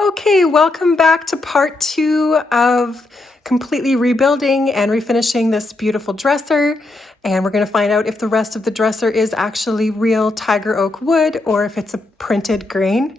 Okay, welcome back to part 2 of completely rebuilding and refinishing this beautiful dresser. And we're going to find out if the rest of the dresser is actually real tiger oak wood or if it's a printed grain.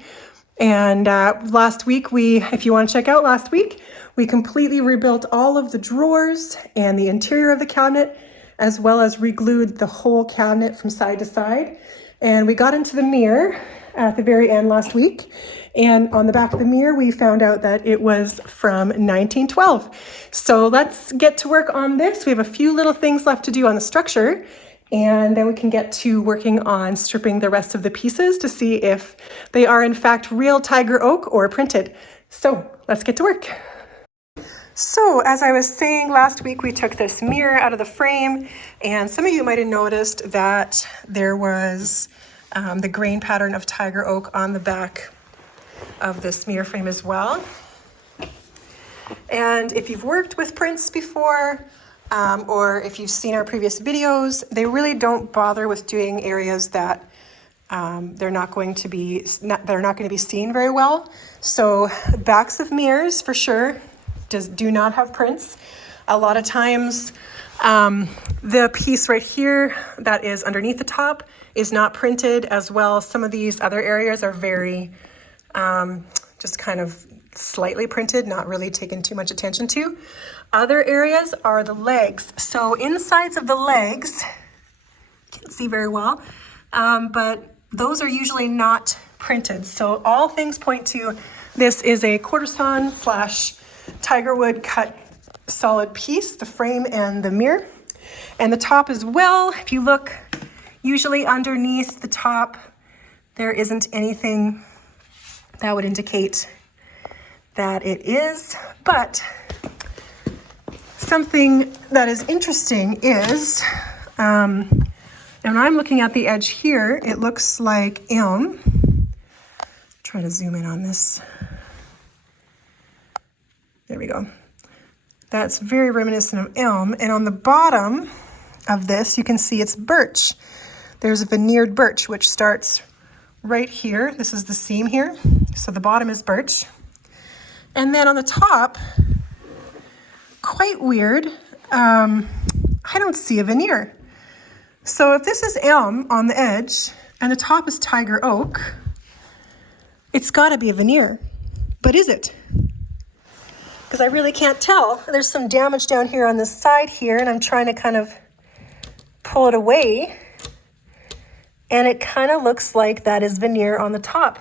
And last week, if you want to check out last week, we completely rebuilt all of the drawers and the interior of the cabinet, as well as re-glued the whole cabinet from side to side. And we got into the mirror at the very end last week. And on the back of the mirror, we found out that it was from 1912. So let's get to work on this. We have a few little things left to do on the structure, and then we can get to working on stripping the rest of the pieces to see if they are in fact real tiger oak or printed. So let's get to work. So as I was saying, last week we took this mirror out of the frame, and some of you might have noticed that there was the grain pattern of tiger oak on the back of this mirror frame as well. And if you've worked with prints before, or if you've seen our previous videos, they really don't bother with doing areas that they're not going to be seen very well. So backs of mirrors for sure do not have prints. A lot of times the piece right here that is underneath the top is not printed as well. Some of these other areas are very just kind of slightly printed, not really taken too much attention to. Other areas are the legs. So insides of the legs, can't see very well, but those are usually not printed. So all things point to this is a quarter sawn / tiger wood cut solid piece, the frame and the mirror. And the top as well, if you look, usually underneath the top, there isn't anything that would indicate that it is, but something that is interesting is, and when I'm looking at the edge here, it looks like elm. Try to zoom in on this. There we go. That's very reminiscent of elm. And on the bottom of this, you can see it's birch. There's a veneered birch, which starts right here. This is the seam here. So the bottom is birch. And then on the top, quite weird, I don't see a veneer. So if this is elm on the edge and the top is tiger oak, it's got to be a veneer. But is it? Because I really can't tell. There's some damage down here on this side here, and I'm trying to kind of pull it away. And it kind of looks like that is veneer on the top.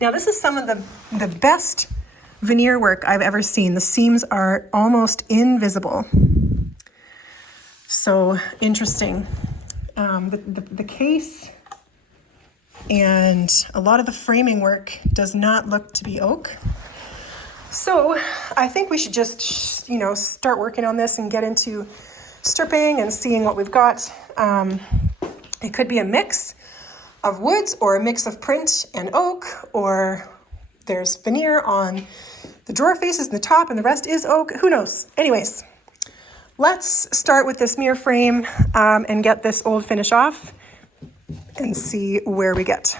Now this is some of the best veneer work I've ever seen. The seams are almost invisible. So interesting. The case and a lot of the framing work does not look to be oak. So I think we should just, start working on this and get into stripping and seeing what we've got. It could be a mix of woods or a mix of print and oak, or there's veneer on the drawer faces in the top and the rest is oak. Who knows? Anyways, let's start with this mirror frame and get this old finish off and see where we get.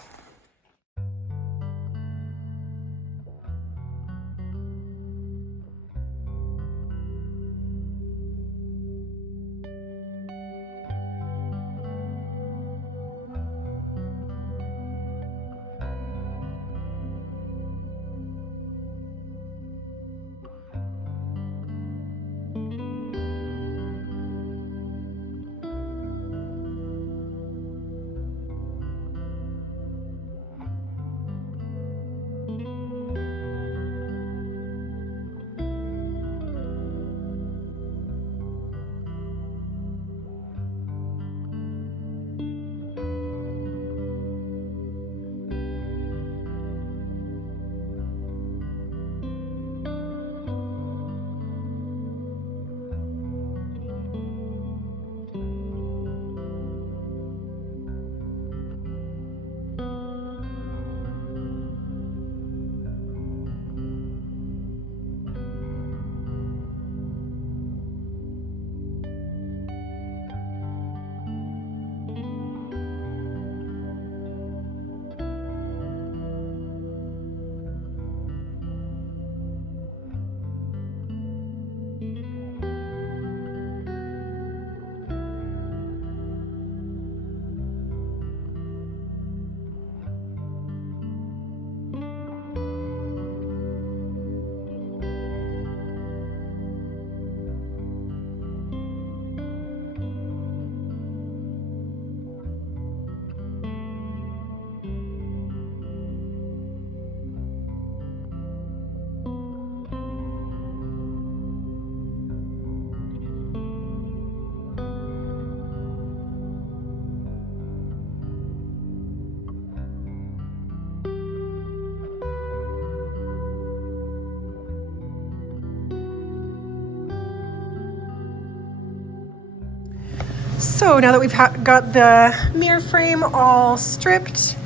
So now that we've got the mirror frame all stripped,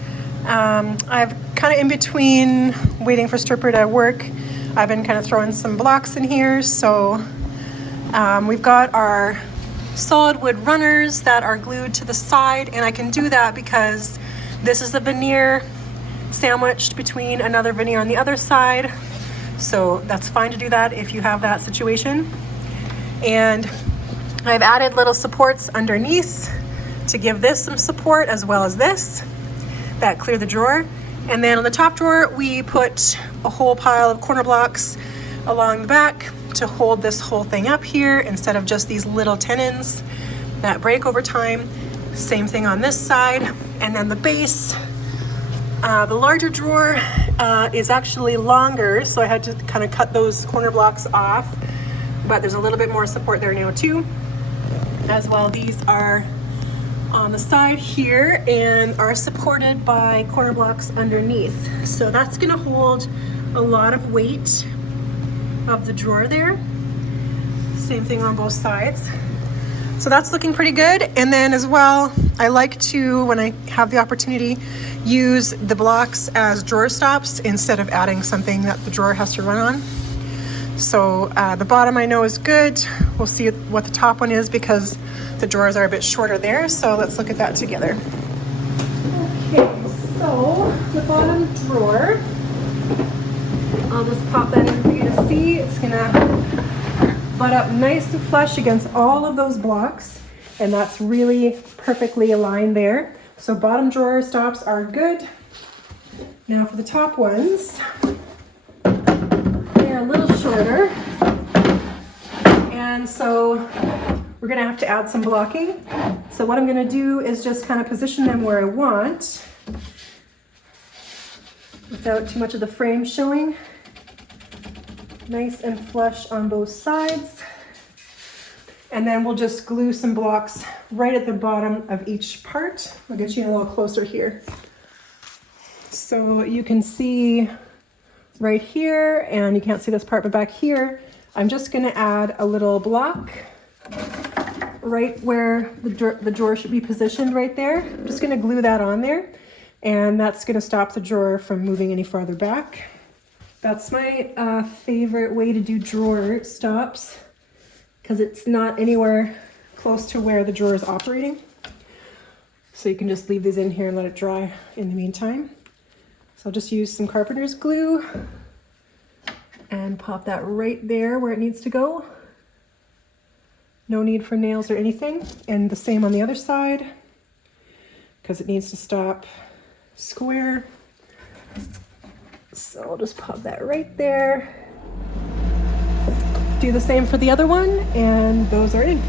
I've kind of in between waiting for stripper to work, I've been kind of throwing some blocks in here. So we've got our solid wood runners that are glued to the side, and I can do that because this is a veneer sandwiched between another veneer on the other side. So that's fine to do that if you have that situation. And I've added little supports underneath to give this some support, as well as this that clear the drawer. And then on the top drawer, we put a whole pile of corner blocks along the back to hold this whole thing up here, instead of just these little tenons that break over time. Same thing on this side. And then the base, the larger drawer is actually longer, so I had to kind of cut those corner blocks off, but there's a little bit more support there now too. As well, these are on the side here and are supported by corner blocks underneath. So that's gonna hold a lot of weight of the drawer there. Same thing on both sides. So that's looking pretty good. And then as well, I like to, when I have the opportunity, use the blocks as drawer stops instead of adding something that the drawer has to run on. So the bottom I know is good. We'll see what the top one is because the drawers are a bit shorter there. So let's look at that together. Okay, so the bottom drawer, I'll just pop that in for you to see. It's gonna butt up nice and flush against all of those blocks, and that's really perfectly aligned there. So bottom drawer stops are good. Now for the top ones, they're a little shorter, and so we're gonna have to add some blocking. So what I'm gonna do is just kind of position them where I want without too much of the frame showing. Nice and flush on both sides. And then we'll just glue some blocks right at the bottom of each part. I'll get you a little closer here. So you can see right here, and you can't see this part, but back here, I'm just gonna add a little block right where the drawer should be positioned right there. I'm just gonna glue that on there, and that's gonna stop the drawer from moving any farther back. That's my favorite way to do drawer stops, because it's not anywhere close to where the drawer is operating. So you can just leave these in here and let it dry in the meantime. So I'll just use some carpenter's glue and pop that right there where it needs to go. No need for nails or anything. And the same on the other side, because it needs to stop square. So I'll just pop that right there. Do the same for the other one, and those are in.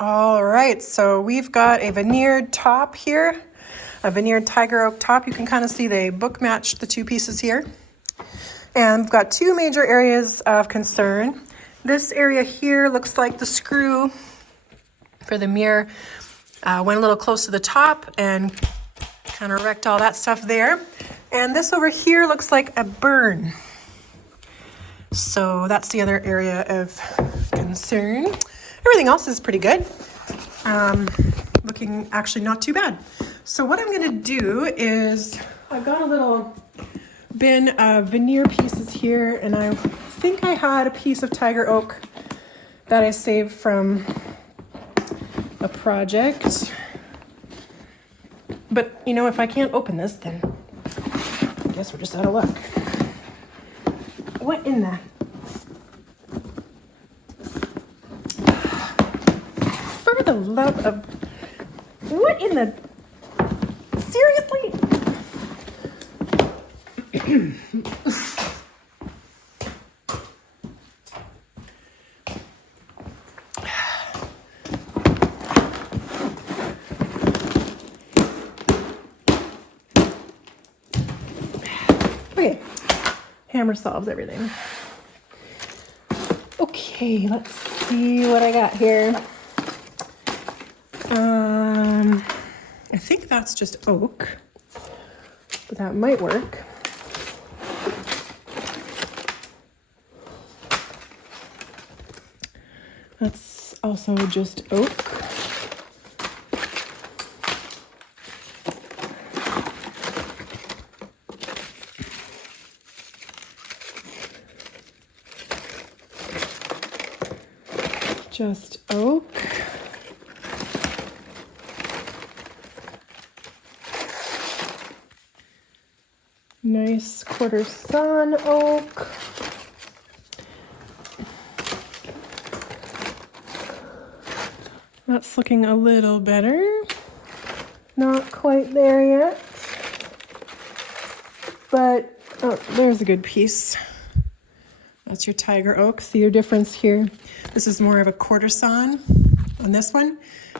All right, so we've got a veneered top here, a veneered tiger oak top. You can kind of see they book matched the two pieces here. And we've got two major areas of concern. This area here looks like the screw for the mirror went a little close to the top and kind of wrecked all that stuff there. And this over here looks like a burn. So that's the other area of concern. Everything else is pretty good. Looking actually not too bad. So what I'm gonna do is, I've got a little bin of veneer pieces here, and I think I had a piece of tiger oak that I saved from a project. But you know, if I can't open this, then I guess we're just out of luck. What in the? For the love of, what in the, seriously? Okay, hammer solves everything. Okay, let's see what I got here. I think that's just oak, but that might work. That's also just oak. Just oak. Nice quarter sawn oak. That's looking a little better. Not quite there yet. But, oh, there's a good piece. That's your tiger oak. See your difference here? This is more of a quarter sawn on this one.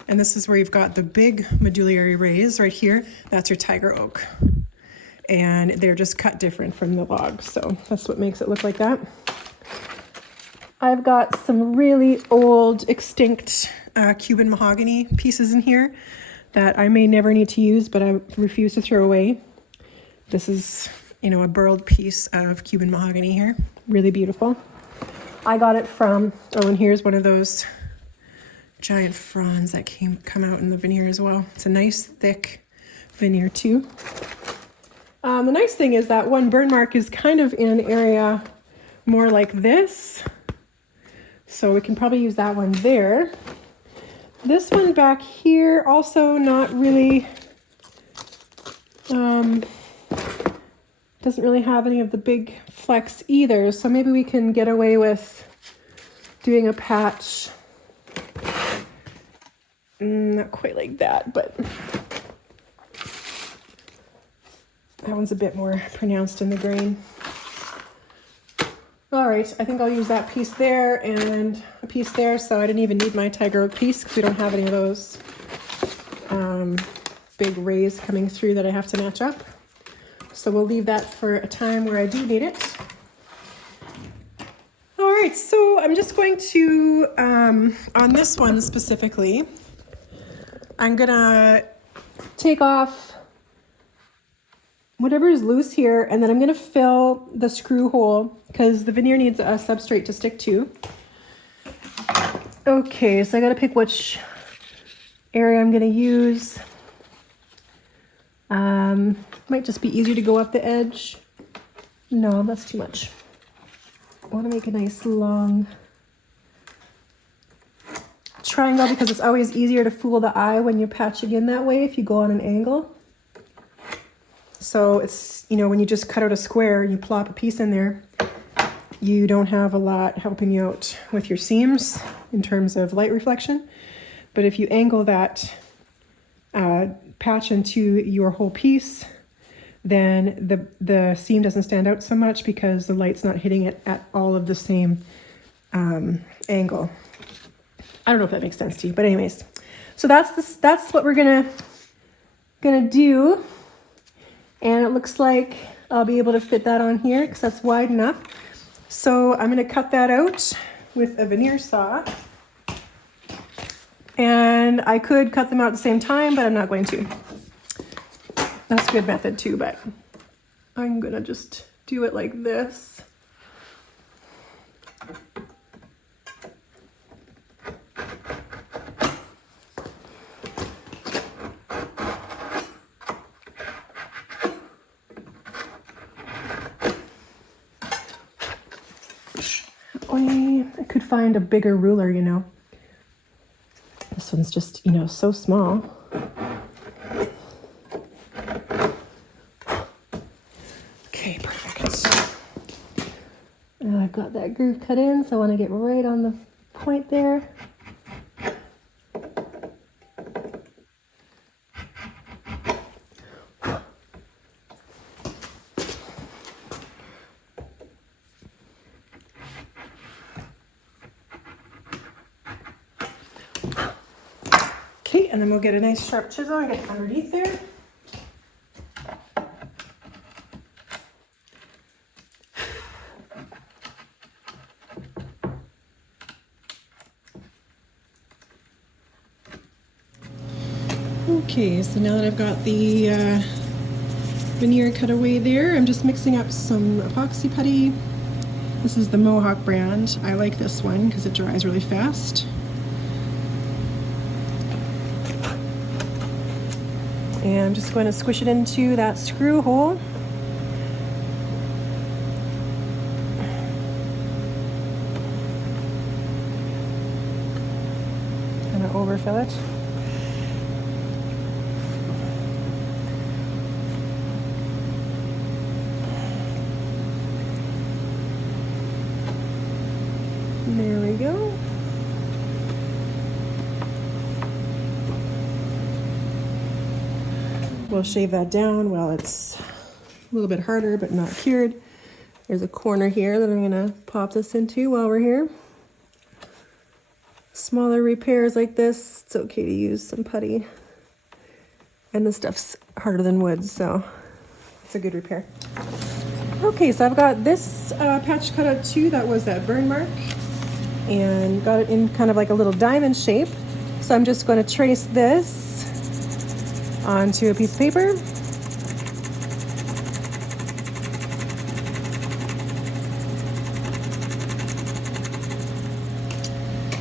And this is where you've got the big medullary rays right here. That's your tiger oak. And they're just cut different from the log. So that's what makes it look like that. I've got some really old, extinct Cuban mahogany pieces in here that I may never need to use, but I refuse to throw away. This is, you know, a burled piece of Cuban mahogany here. Really beautiful. I got it from, oh, and here's one of those giant fronds that come out in the veneer as well. It's a nice thick veneer too. The nice thing is that one burn mark is kind of in an area more like this. So we can probably use that one there. This one back here, also not really, doesn't really have any of the big flecks either. So maybe we can get away with doing a patch. Not quite like that, but that one's a bit more pronounced in the grain. All right, I think I'll use that piece there and a piece there. So I didn't even need my tiger oak piece because we don't have any of those big rays coming through that I have to match up. So we'll leave that for a time where I do need it. All right, so I'm just going to, on this one specifically, I'm gonna take off whatever is loose here, and then I'm gonna fill the screw hole because the veneer needs a substrate to stick to. Okay, so I gotta pick which area I'm gonna use. Might just be easier to go up the edge. No, that's too much. I wanna make a nice long triangle because it's always easier to fool the eye when you're patching in that way if you go on an angle. So it's, you know, when you just cut out a square and you plop a piece in there, you don't have a lot helping you out with your seams in terms of light reflection. But if you angle that patch into your whole piece, then the seam doesn't stand out so much because the light's not hitting it at all of the same angle. I don't know if that makes sense to you, but anyways. So that's what we're gonna do. And it looks like I'll be able to fit that on here because that's wide enough. So I'm gonna cut that out with a veneer saw. And I could cut them out at the same time, but I'm not going to. That's a good method too, but I'm gonna just do it like this. I could find a bigger ruler, you know. This one's just, you know, so small. Okay, perfect. And I've got that groove cut in, so I want to get right on the point there. Okay, and then we'll get a nice sharp chisel and get underneath there. Okay, so now that I've got the veneer cut away there, I'm just mixing up some epoxy putty. This is the Mohawk brand. I like this one because it dries really fast. And I'm just going to squish it into that screw hole. Kind of overfill it. There we go. We'll shave that down while it's a little bit harder but not cured. There's a corner here that I'm gonna pop this into while we're here. Smaller repairs like this, it's okay to use some putty. And this stuff's harder than wood, so it's a good repair. Okay, so I've got this patch cut out too. That was that burn mark. And got it in kind of like a little diamond shape. So I'm just going to trace this onto a piece of paper.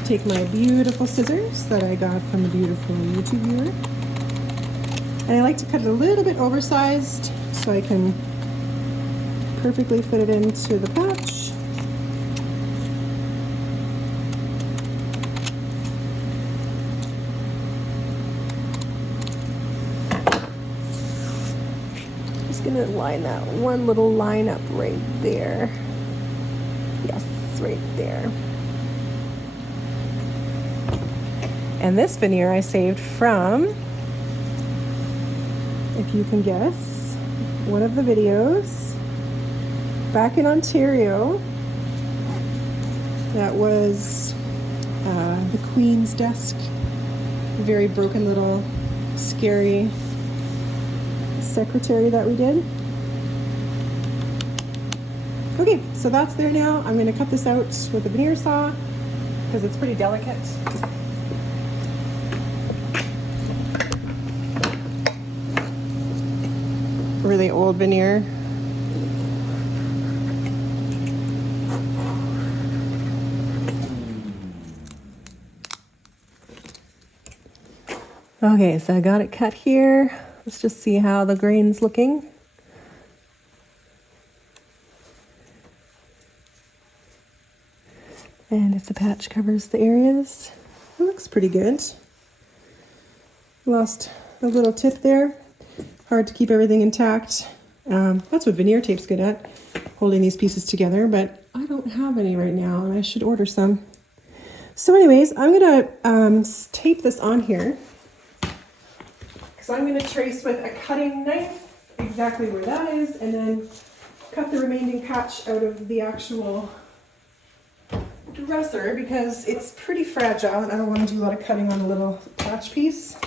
Take my beautiful scissors that I got from a beautiful YouTube viewer. And I like to cut it a little bit oversized so I can perfectly fit it into the patch. Gonna line that one little line up right there. Yes, right there. And this veneer I saved from, if you can guess, one of the videos back in Ontario. That was the Queen's desk. A very broken little scary secretary that we did. Okay, so that's there now. I'm going to cut this out with a veneer saw because it's pretty delicate. Really old veneer. Okay, so I got it cut here. Let's just see how the grain's looking. And if the patch covers the areas, it looks pretty good. Lost a little tip there. Hard to keep everything intact. That's what veneer tape's good at, holding these pieces together, but I don't have any right now and I should order some. So anyways, I'm gonna tape this on here. So I'm going to trace with a cutting knife exactly where that is and then cut the remaining patch out of the actual dresser because it's pretty fragile and I don't want to do a lot of cutting on a little patch piece.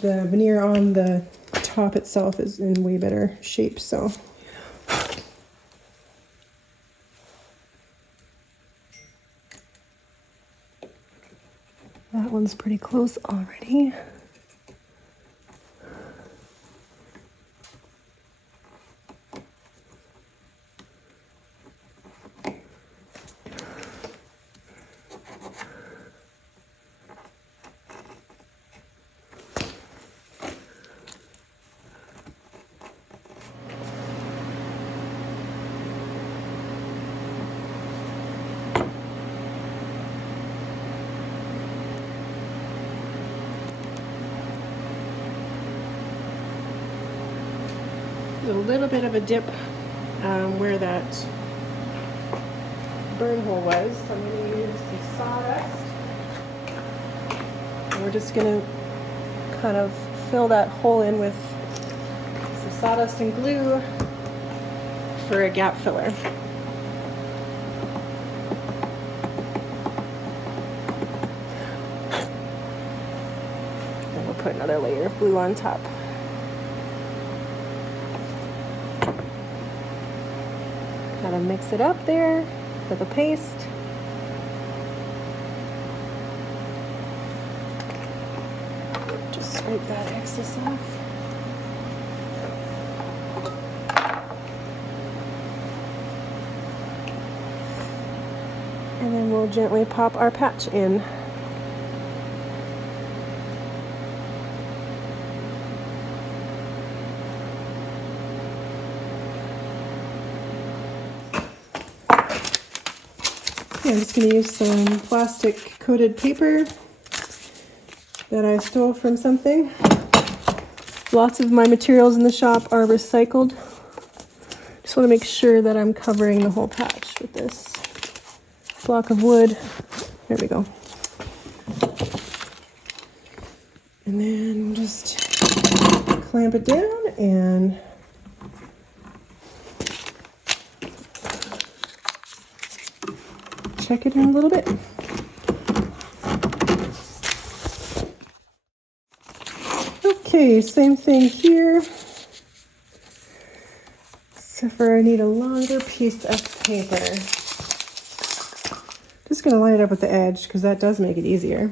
The veneer on the top itself is in way better shape, so. That one's pretty close already. A little bit of a dip where that burn hole was, so I'm going to use some sawdust. And we're just going to kind of fill that hole in with some sawdust and glue for a gap filler. And we'll put another layer of glue on top. Kind of mix it up there with a paste. Just scrape that excess off. And then we'll gently pop our patch in. I'm just going to use some plastic coated paper that I stole from something. Lots of my materials in the shop are recycled. Just want to make sure that I'm covering the whole patch with this block of wood. There we go. And then we'll just clamp it down and check it in a little bit. Okay, same thing here. Except for I need a longer piece of paper. Just gonna line it up with the edge because that does make it easier.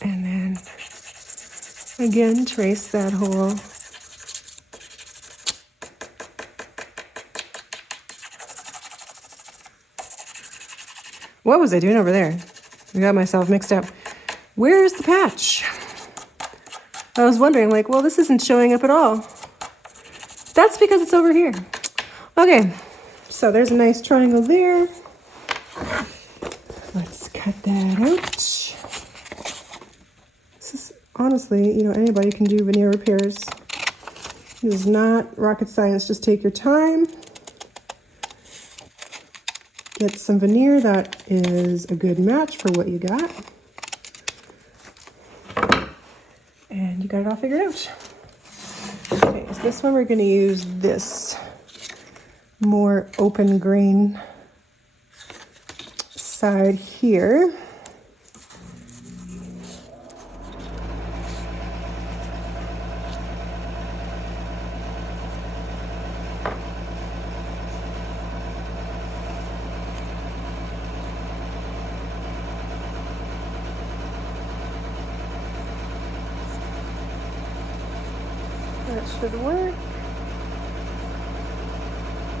And then again, trace that hole. What was I doing over there? I got myself mixed up. Where's the patch? I was wondering, like, well, this isn't showing up at all. That's because it's over here. Okay, so there's a nice triangle there. Let's cut that out. This is honestly, you know, anybody can do veneer repairs. It is not rocket science. Just take your time. Get some veneer that is a good match for what you got. And you got it all figured out. Okay, so this one we're going to use this more open grain side here. That should work.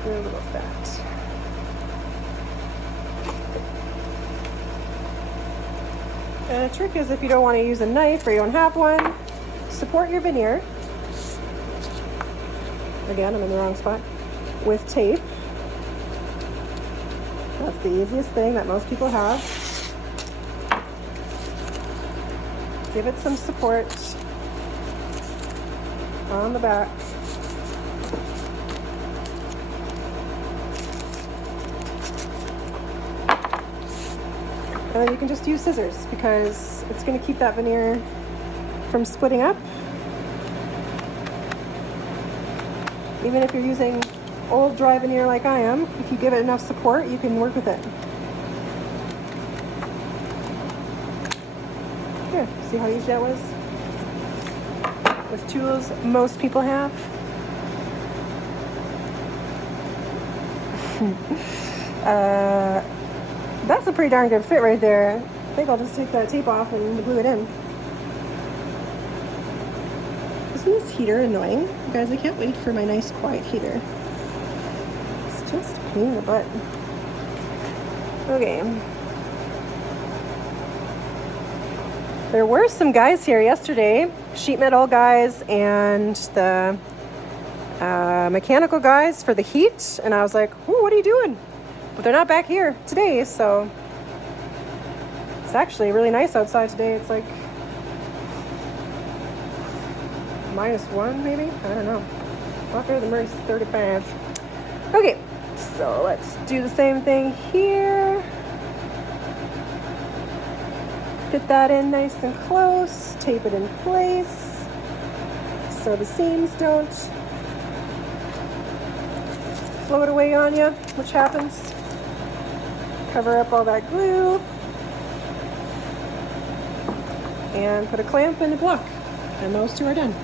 A little fat. And the trick is, if you don't want to use a knife or you don't have one, support your veneer. Again, I'm in the wrong spot. With tape. That's the easiest thing that most people have. Give it some support on the back. And then you can just use scissors because it's going to keep that veneer from splitting up. Even if you're using old dry veneer like I am, if you give it enough support, you can work with it. Here, see how easy that was? With tools most people have. That's a pretty darn good fit right there. I think I'll just take that tape off and glue it in. Isn't this heater annoying? You guys, I can't wait for my nice quiet heater. It's just a pain in the butt. Okay. There were some guys here yesterday, sheet metal guys and the mechanical guys for the heat, and I was like, "Ooh, what are you doing?" But they're not back here today, so it's actually really nice outside today. It's like -1 maybe? I don't know. Not better than Murray's 35. Okay, so let's do the same thing here. Fit that in nice and close, tape it in place so the seams don't float away on you, which happens. Cover up all that glue and put a clamp and a block, and those two are done.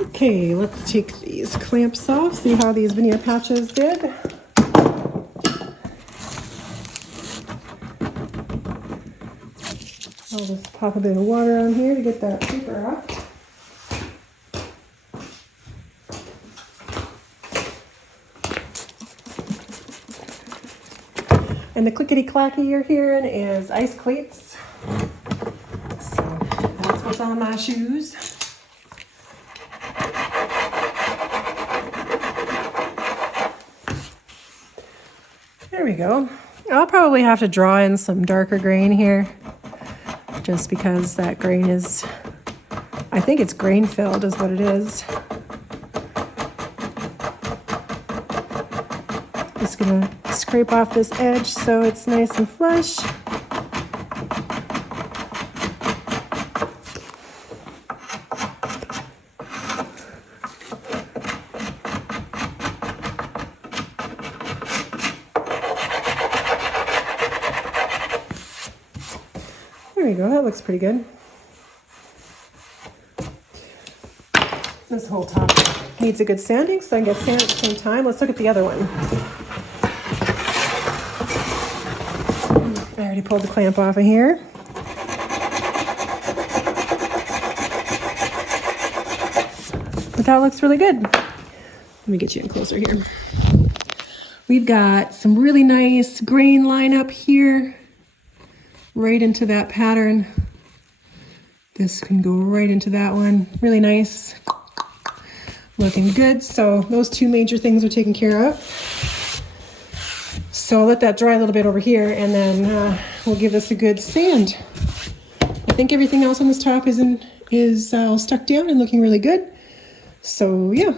Okay, let's take these clamps off, see how these veneer patches did. I'll just pop a bit of water on here to get that paper off. And the clickety-clacky you're hearing is ice cleats. So that's what's on my shoes. There we go. I'll probably have to draw in some darker grain here, just because that grain is, I think it's grain filled is what it is. Just gonna scrape off this edge so it's nice and flush. There we go, that looks pretty good. This whole top needs a good sanding, so I can get sand at the same time. Let's look at the other one. I already pulled the clamp off of here. But that looks really good. Let me get you in closer here. We've got some really nice grain line up here, right into that pattern. This can go right into that one. Really nice. Looking good. So those two major things are taken care of. So I'll let that dry a little bit over here, and then we'll give this a good sand. I think everything else on this top is all stuck down and looking really good. So yeah.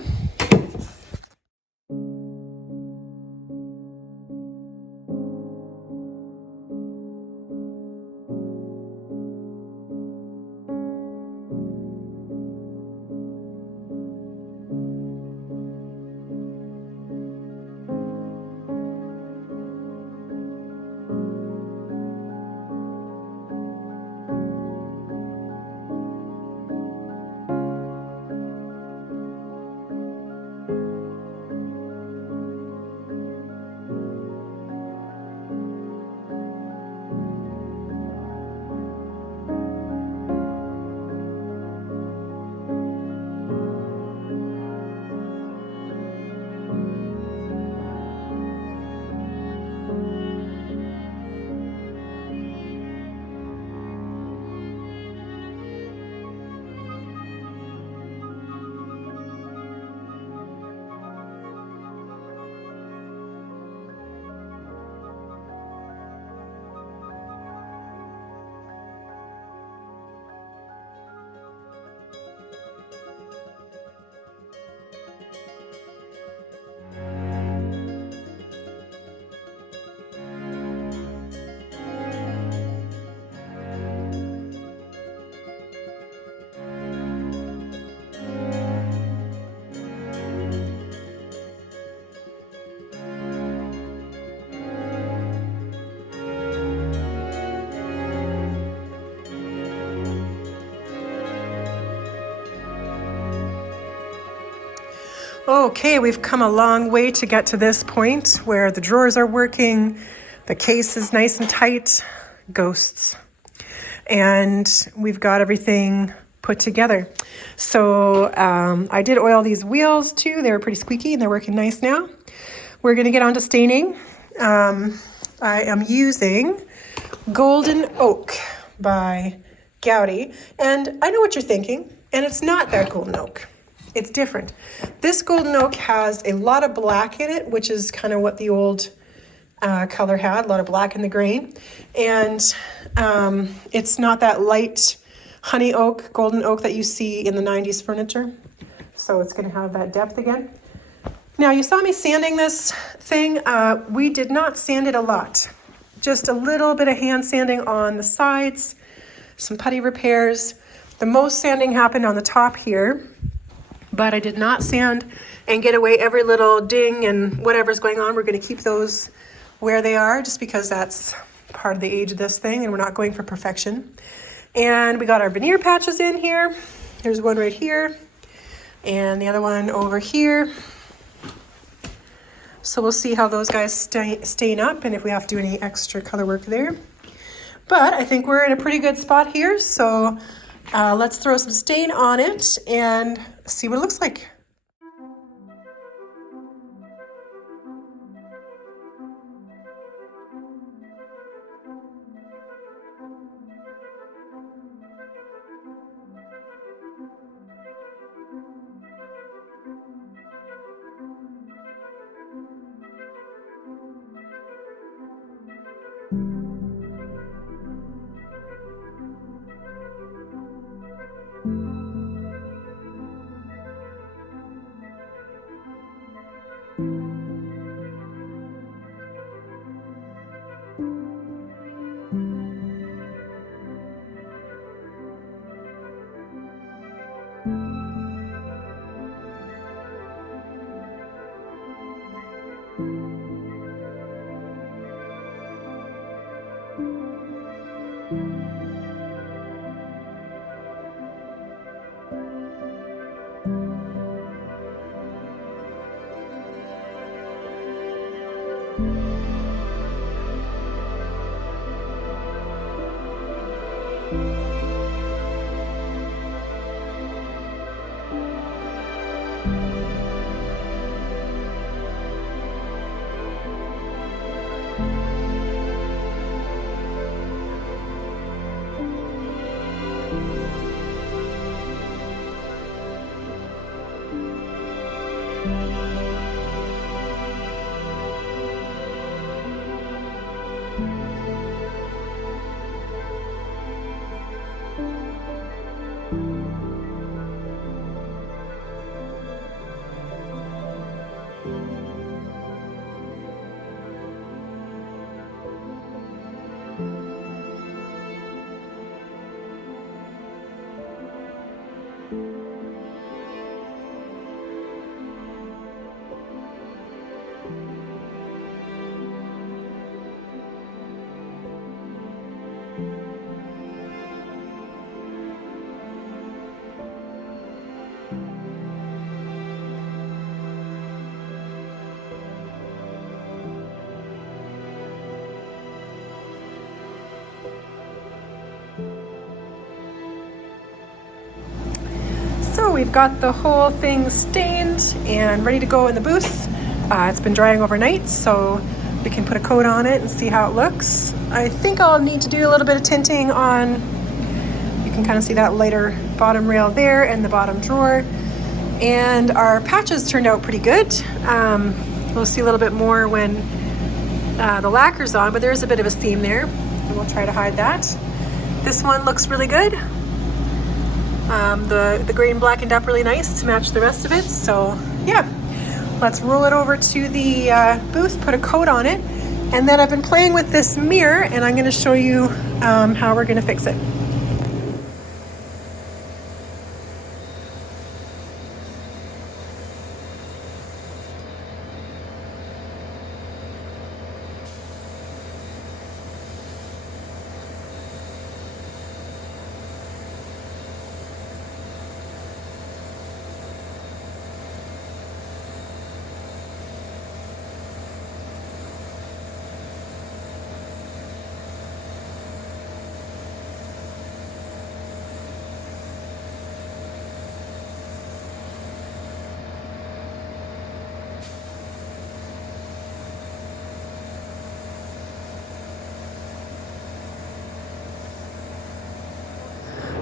Okay, we've come a long way to get to this point where the drawers are working, the case is nice and tight, ghosts, and we've got everything put together. So I did oil these wheels too. They were pretty squeaky and they're working nice now. We're gonna get on to staining. I am using Golden Oak by Goudy, and I know what you're thinking, and it's not that golden oak. It's different. This golden oak has a lot of black in it, which is kind of what the old color had, a lot of black in the grain. And it's not that light honey oak, golden oak that you see in the 90s furniture. So it's gonna have that depth again. Now you saw me sanding this thing. We did not sand it a lot. Just a little bit of hand sanding on the sides, some putty repairs. The most sanding happened on the top here, but I did not sand and get away every little ding and whatever's going on. We're gonna keep those where they are just because that's part of the age of this thing and we're not going for perfection. And we got our veneer patches in here. There's one right here and the other one over here. So we'll see how those guys stain up and if we have to do any extra color work there. But I think we're in a pretty good spot here. So let's throw some stain on it and see what it looks like. So we've got the whole thing stained and ready to go in the booth. It's been drying overnight, so we can put a coat on it and see how it looks. I think I'll need to do a little bit of tinting on, you can kind of see that lighter bottom rail there and the bottom drawer. And our patches turned out pretty good. We'll see a little bit more when the lacquer's on, but there is a bit of a theme there, and we'll try to hide that. This one looks really good. The green blackened up really nice to match the rest of it. So yeah, let's roll it over to the booth, put a coat on it, and then I've been playing with this mirror and I'm going to show you how we're going to fix it.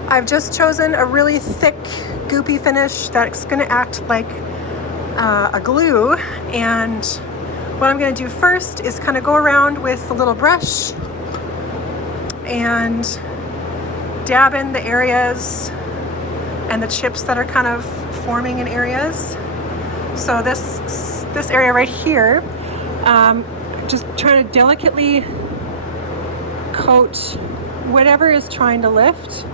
I've just chosen a really thick, goopy finish that's going to act like a glue. And what I'm going to do first is kind of go around with a little brush and dab in the areas and the chips that are kind of forming in areas. So this area right here, just trying to delicately coat whatever is trying to lift.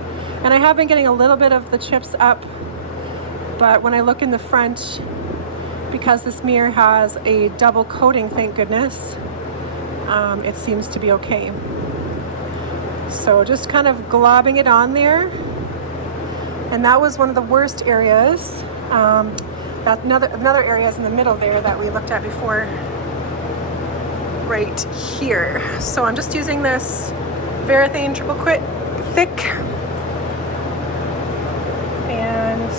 And I have been getting a little bit of the chips up, but when I look in the front, because this mirror has a double coating, thank goodness, it seems to be okay. So just kind of globbing it on there. And that was one of the worst areas. Another area is in the middle there that we looked at before, right here. So I'm just using this Varathane triple quit thick. And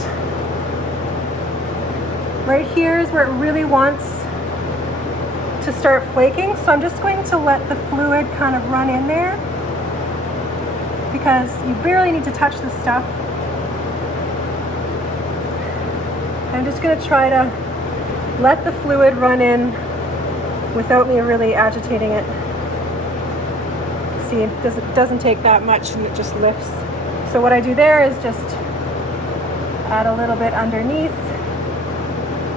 right here is where it really wants to start flaking. So I'm just going to let the fluid kind of run in there because you barely need to touch this stuff. I'm just going to try to let the fluid run in without me really agitating it. See, it doesn't take that much and it just lifts. So what I do there is just add a little bit underneath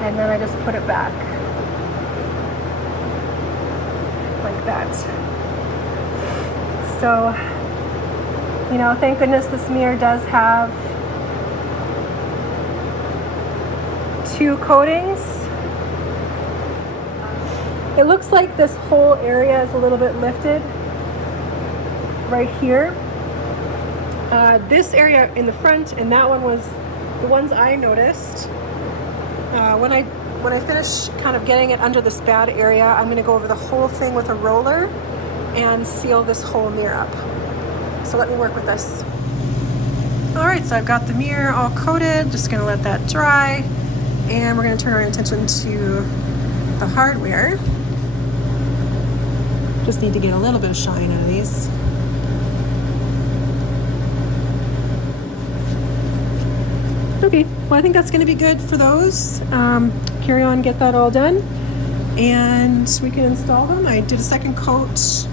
and then I just put it back like that. So, you know, thank goodness this mirror does have 2 coatings. It looks like this whole area is a little bit lifted right here. This area in the front and that one was the ones I noticed. When I finish kind of getting it under this bad area, I'm going to go over the whole thing with a roller and seal this whole mirror up. So let me work with this. Alright, so I've got the mirror all coated, just going to let that dry, and we're going to turn our attention to the hardware. Just need to get a little bit of shine out of these. Okay, well I think that's going to be good for those. Carry on, get that all done, and we can install them. I did a second coat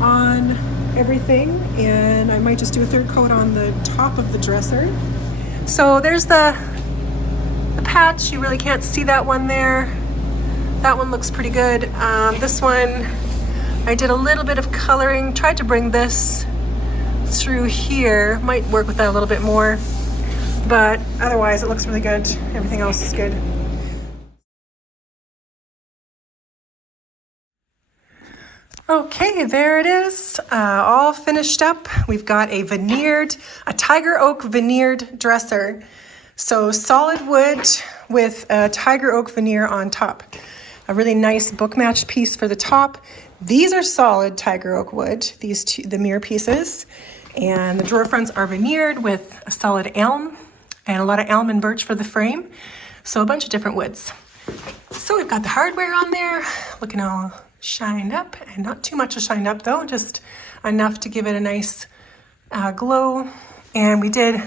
on everything, and I might just do a third coat on the top of the dresser. So there's the patch. You really can't see that one there. That one looks pretty good. This one, I did a little bit of coloring, tried to bring this through here. Might work with that a little bit more. but otherwise it looks really good. Everything else is good. Okay, there it is, all finished up. We've got a tiger oak veneered dresser. So solid wood with a tiger oak veneer on top. A really nice book match piece for the top. These are solid tiger oak wood, the mirror pieces. And the drawer fronts are veneered with a solid elm and a lot of elm and birch for the frame. So a bunch of different woods. So we've got the hardware on there, looking all shined up, and not too much shined up though, just enough to give it a nice glow. And we did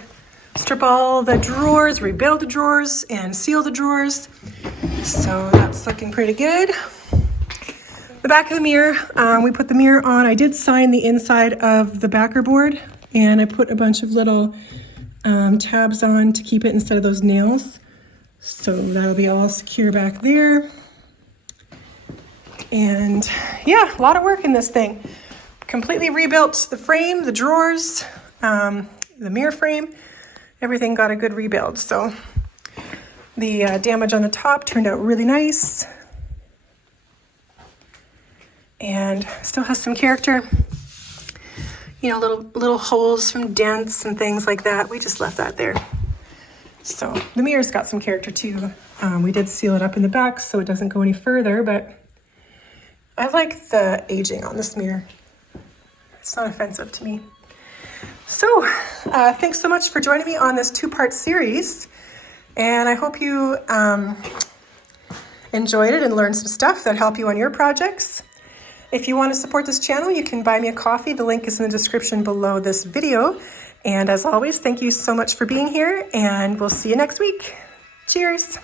strip all the drawers, rebuild the drawers, and seal the drawers. So that's looking pretty good. The back of the mirror, we put the mirror on. I did sign the inside of the backer board, and I put a bunch of little tabs on to keep it instead of those nails. So that'll be all secure back there. And yeah, a lot of work in this thing. Completely rebuilt the frame, the drawers, the mirror frame. Everything got a good rebuild. So the damage on the top turned out really nice. And still has some character. You know, little holes from dents and things like that. We just left that there. So the mirror's got some character too. We did seal it up in the back so it doesn't go any further, but I like the aging on this mirror. It's not offensive to me. So thanks so much for joining me on this 2-part series. And I hope you enjoyed it and learned some stuff that help you on your projects. If you want to support this channel, you can buy me a coffee. The link is in the description below this video. And as always, thank you so much for being here, and we'll see you next week. Cheers.